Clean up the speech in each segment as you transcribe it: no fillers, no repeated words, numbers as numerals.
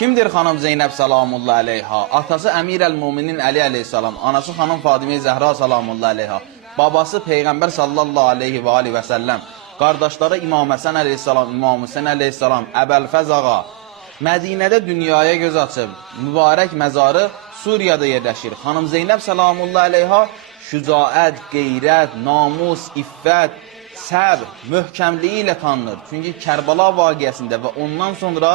Kimdir xanım Zeynəb salamullah aleyha? Atası Əmir-əl-Muminin Əli aleyhissalam, anası xanım Fadimə Zəhra salamullah aleyha, babası Peyğəmbər sallallahu aleyhi və alihi və səlləm, qardaşları İmam Həsən aleyhissalam, İmam Hüseyn aleyhissalam, Əbəlfəz ağa. Mədinədə dünyaya göz açıb, mübarək məzarı Suriyada yerləşir. Xanım Zeynəb salamullah aleyha şücaət, qeyrət, namus, iffət, səbr, möhkəmliyi ilə tanınır. Çünki Kərbala vaqiəsində və ondan sonra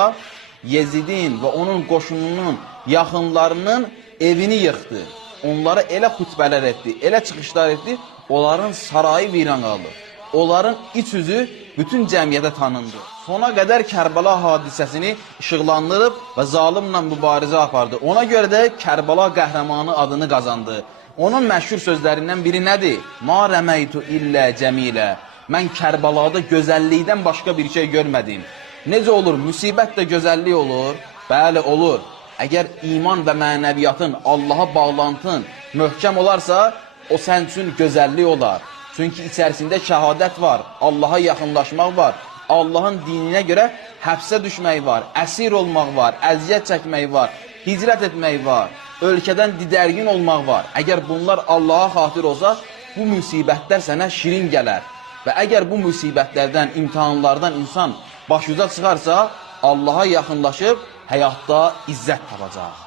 Yezidin və onun qoşununun yaxınlarının evini yıxdı. Onlara elə xütbələr etdi, elə çıxışlar etdi, onların sarayı viran qaldı. Onların iç üzü bütün cəmiyyətə tanındı. Sona qədər Kərbala hadisəsini işıqlandırıb və zalimlə mübarizə apardı. Ona görə də Kərbala qəhrəmanı adını qazandı. Onun məşhur sözlərindən biri nədir? Ma rəməytu illə cəmilə. Mən Kərbalada gözəllikdən başqa bir şey görmədim. Necə olur? Müsibət də gözəllik olur. Bəli, olur. Əgər iman və mənəviyyatın, Allaha bağlantın möhkəm olarsa, o sən üçün gözəllik olar. Çünki içərisində şəhadət var, Allaha yaxınlaşmaq var, Allahın dininə görə həbsə düşmək var, əsir olmaq var, əziyyət çəkmək var, hicrət etmək var, ölkədən didərgin olmaq var. Əgər bunlar Allaha xatir olsa, bu müsibətlər sənə şirin gələr. Və əgər bu müsibətlərdən, imtihanlardan insan başuca çıxarsa, Allaha yaxınlaşıb həyatda izzət tapacaq.